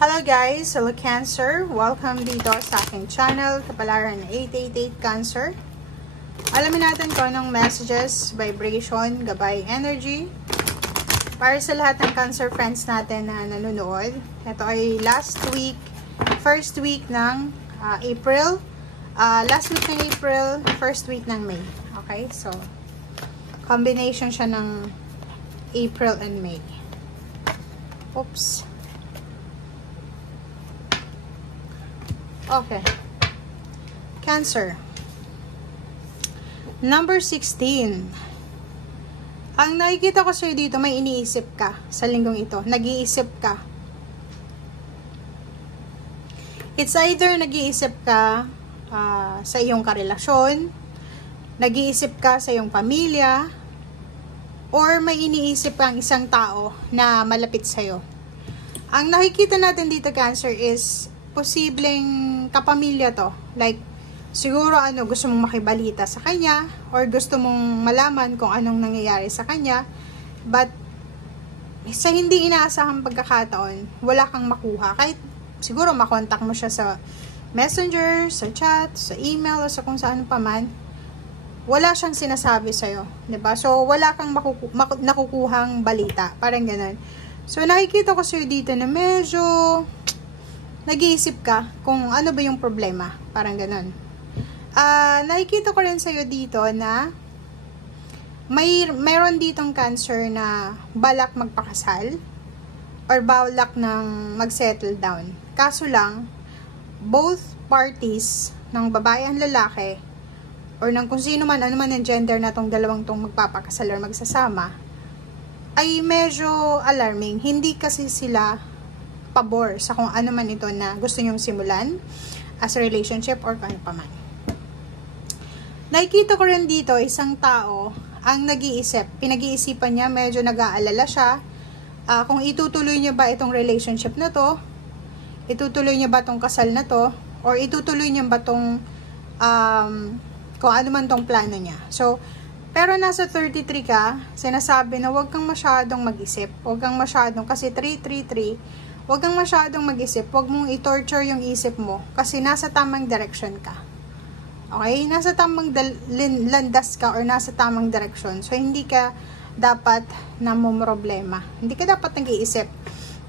Hello guys! Hello Cancer! Welcome dito sa aking channel, Kapalaran 888 Cancer. Alamin natin kung anong messages, vibration, gabay, energy para sa lahat ng Cancer friends natin na nanonood. Ito ay first week ng April, last week ng April, first week ng May. Okay, so combination siya ng April and May. Oops. Okay. Cancer. Number 16. Ang nakikita ko sa'yo dito, may iniisip ka sa linggong ito. Nag-iisip ka. It's either nag-iisip ka sa iyong karelasyon, nag-iisip ka sa iyong pamilya, or may iniisip kang isang tao na malapit sa'yo. Ang nakikita natin dito, Cancer, is posibleng kapamilya to. Like, siguro gusto mong makibalita sa kanya or gusto mong malaman kung anong nangyayari sa kanya. But, sa hindi inaasahang pagkakataon, wala kang makuha. Kahit siguro makontak mo siya sa messenger, sa chat, sa email, o sa kung saan pa man, wala siyang sinasabi sa'yo. Diba? So, wala kang nakukuhang balita. Parang ganun. So, nakikita ko sa'yo dito na medyo nag-iisip ka kung ano ba yung problema. Parang ganun. Nakikita ko rin sa'yo dito na mayroon ditong Cancer na balak magpakasal or balak ng mag-settle down. Kaso lang, both parties, ng babae ang lalaki, or ng kung sino man, ano man ang gender na tong dalawang tong magpapakasal or magsasama, ay medyo alarming. Hindi kasi sila pabor sa kung ano man ito na gusto nyong simulan as a relationship or kung ano pa man. Nakikita ko rin dito, isang tao ang nag-iisip. Pinag-iisipan niya, medyo nag-aalala siya. Kung itutuloy niya ba itong relationship na to, itutuloy niya ba itong kasal na to, or itutuloy niya ba itong kung ano man tong plano niya. So, pero nasa 33 ka, sinasabi na huwag kang masyadong mag-isip. Huwag kang masyadong, kasi 333, huwag kang masyadong mag-isip. Huwag mong i-torture yung isip mo, kasi nasa tamang direction ka. Okay? Nasa tamang landas ka or nasa tamang direction. So, hindi ka dapat namumroblema. Hindi ka dapat nag-iisip.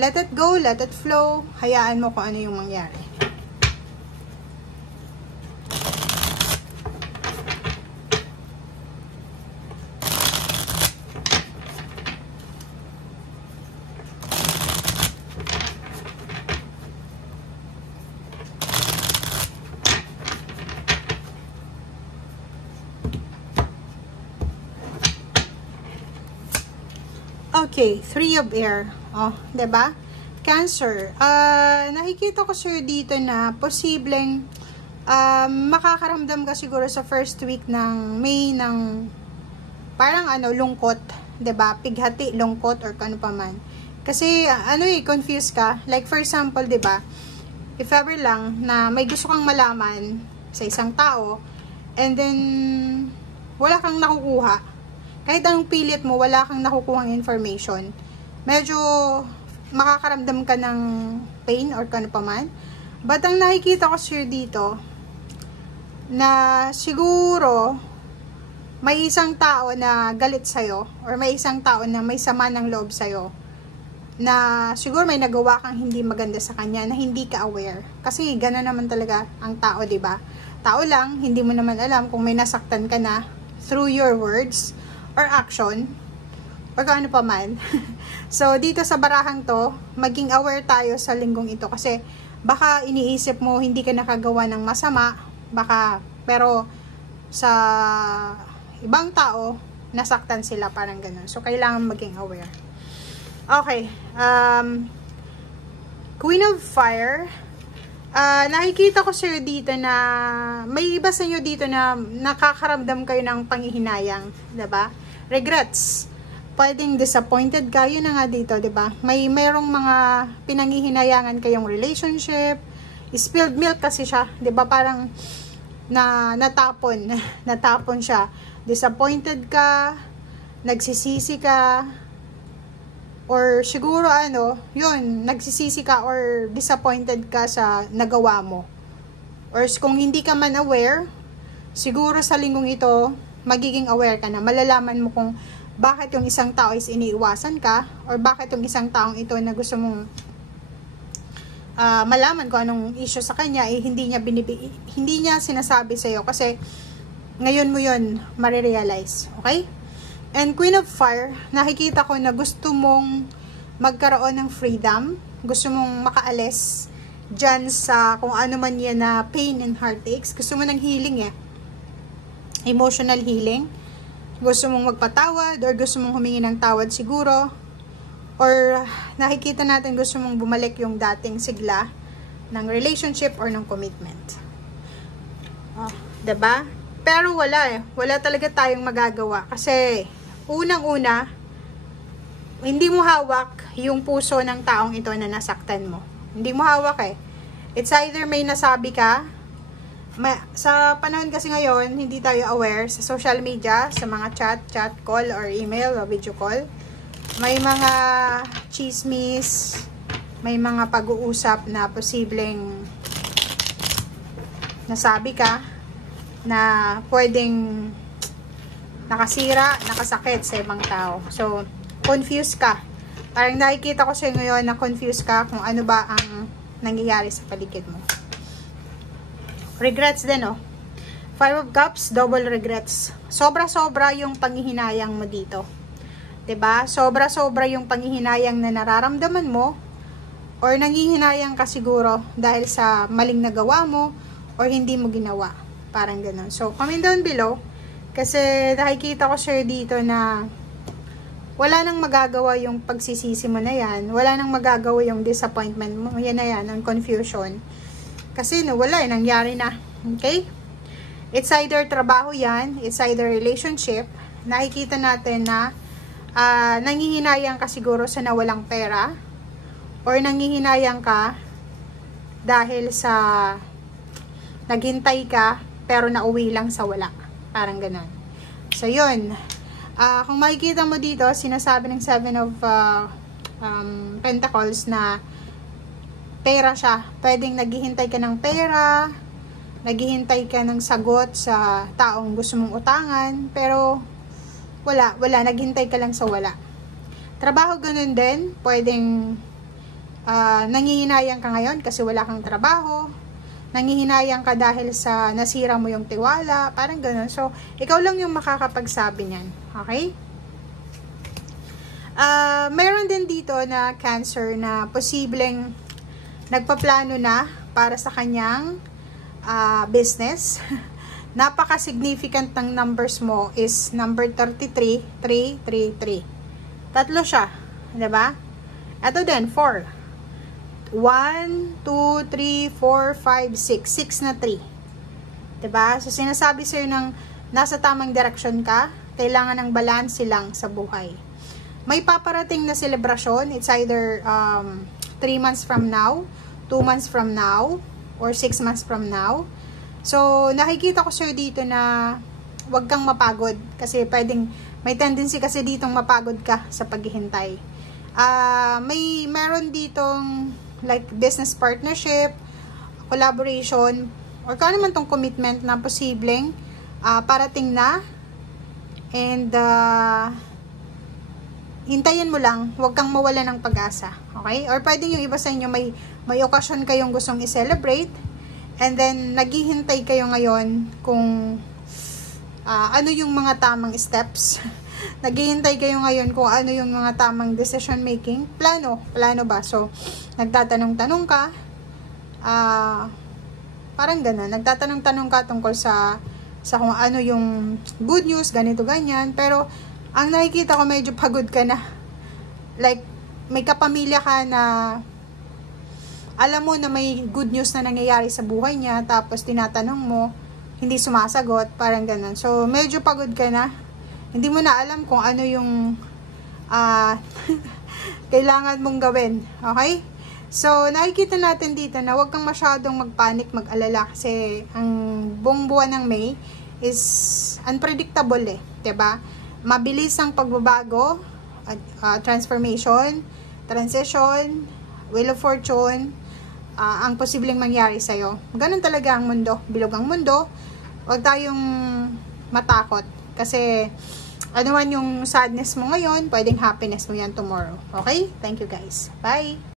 Let it go, let it flow. Hayaan mo kung ano yung mangyari. Okay, 3 of air. Oh, 'di ba? Cancer. Nakikita ko sir dito na posibleng makakaramdam ka siguro sa first week ng May ng parang lungkot, 'di ba? Pighati, lungkot or ano pa man. Kasi confused ka. Like for example, 'di ba? If ever lang na may gusto kang malaman sa isang tao and then wala kang nakukuha. Kahit anong pilit mo, wala kang nakukuhang information. Medyo makakaramdam ka ng pain or kano pa man. But ang nakikita ko sir dito, na siguro may isang tao na galit sa'yo, or may isang tao na may sama ng loob sa'yo, na siguro may nagawa kang hindi maganda sa kanya, na hindi ka aware. Kasi gano'n naman talaga ang tao, diba? Tao lang, hindi mo naman alam kung may nasaktan ka na through your words, or action, or ano pa man. So, dito sa barahang to, maging aware tayo sa linggong ito. Kasi, baka iniisip mo, hindi ka nakagawa ng masama, baka, pero, sa ibang tao, nasaktan sila, parang ganun. So, kailangan maging aware. Okay, Queen of Fire, nakikita ko sa'yo dito na, may iba sa inyo dito na nakakaramdam kayo ng panghihinayang, diba? Regrets. Pwedeng disappointed ka. Yun na nga dito, diba? Mayroong mga pinanghihinayangan kayong relationship. Spilled milk kasi siya. Diba? Parang natapon siya. Disappointed ka. Nagsisisi ka. Or siguro yun, nagsisisi ka or disappointed ka sa nagawa mo. Or kung hindi ka man aware, siguro sa linggong ito, magiging aware ka na. Malalaman mo kung bakit yung isang tao is iniiwasan ka, or bakit yung isang taong ito na gusto mong malaman kung anong issue sa kanya, hindi niya sinasabi sa'yo. Kasi ngayon mo yun marirealize. Okay? And Queen of Fire, nakikita ko na gusto mong magkaroon ng freedom. Gusto mong makaalis dyan sa kung ano man yan na pain and heartaches. Gusto mo ng healing emotional healing. Gusto mong magpatawad or gusto mong humingi ng tawad siguro. Or nakikita natin gusto mong bumalik yung dating sigla ng relationship or ng commitment. Diba? Pero wala Wala talaga tayong magagawa. Kasi unang-una, hindi mo hawak yung puso ng taong ito na nasaktan mo. Hindi mo hawak It's either may nasabi ka, sa panahon kasi ngayon, hindi tayo aware sa social media, sa mga chat call, or email, o video call. May mga chismis, may mga pag-uusap na posibleng nasabi ka, na pwedeng nakasira, nakasakit sa ibang tao. So, confused ka. Parang nakikita ko sa ngayon na confused ka kung ano ba ang nangyayari sa paligid mo. Regrets din, Five of Cups, double regrets. Sobra-sobra yung panghihinayang mo dito. 'Di ba? Sobra-sobra yung panghihinayang na nararamdaman mo, or nanghihinayang ka siguro dahil sa maling nagawa mo or hindi mo ginawa. Parang ganun. So, comment down below. Kasi nakikita ko sir dito na wala nang magagawa yung pagsisisi mo na yan. Wala nang magagawa yung disappointment mo. Yan na yan, ang confusion. Kasi wala nangyari na. Okay? It's either trabaho yan, it's either relationship. Nakikita natin na nanghihinayang ka siguro sa nawalang pera, or nanghihinayang ka dahil sa naghintay ka pero nauwi lang sa wala. Parang ganun. So, yun. Kung makikita mo dito, sinasabi ng Seven of Pentacles na pera siya. Pwedeng naghihintay ka ng pera, naghihintay ka ng sagot sa taong gusto mong utangan, pero wala. Naghihintay ka lang sa wala. Trabaho ganun din. Pwedeng nanghihinayang ka ngayon kasi wala kang trabaho. Nanghihinayang ka dahil sa nasira mo yung tiwala, parang gano'n. So, ikaw lang yung makakapagsabi niyan. Okay? Meron din dito na Cancer na posibleng nagpaplano na para sa kanyang business. Napaka-significant ng numbers mo is number 33, 333. Tatlo siya. Diba? Ito din, 4. 1, 2, 3, 4, 5, 6. 6 na 3. Diba? So, sinasabi sa'yo ng nasa tamang direksyon ka, kailangan ng balance lang sa buhay. May paparating na selebrasyon. It's either 3 months from now, 2 months from now, or 6 months from now. So, nakikita ko sa'yo dito na huwag kang mapagod. Kasi may tendency kasi ditong mapagod ka sa paghihintay. Meron ditong like business partnership, collaboration, or kung ano man tong commitment na posibleng parating na, and hintayin mo lang, huwag kang mawala ng pag-asa. Okay? Or pwedeng yung iba sa inyo may okasyon kayong gustong i-celebrate, and then naghihintay kayo ngayon kung ano yung mga tamang steps. Naghihintay kayo ngayon kung ano yung mga tamang decision making. Plano ba? So, nagtatanong-tanong ka, parang gano'n. Nagtatanong-tanong ka tungkol sa kung ano yung good news, ganito, ganyan. Pero, ang nakikita ko medyo pagod ka na. Like, may kapamilya ka na alam mo na may good news na nangyayari sa buhay niya, tapos tinatanong mo, hindi sumasagot, parang gano'n. So, medyo pagod ka na. Hindi mo na alam kung ano yung kailangan mong gawin. Okay? So, nakikita natin dito na huwag kang masyadong magpanik, mag-alala. Kasi, ang buong buwan ng May is unpredictable . Diba? Mabilis ang pagbabago. transformation, transition, wheel of fortune, ang posibleng mangyari sa'yo. Ganun talaga ang mundo. Bilog ang mundo. Huwag tayong matakot. Kasi, ano man yung sadness mo ngayon, pwedeng happiness mo yan tomorrow. Okay? Thank you guys. Bye!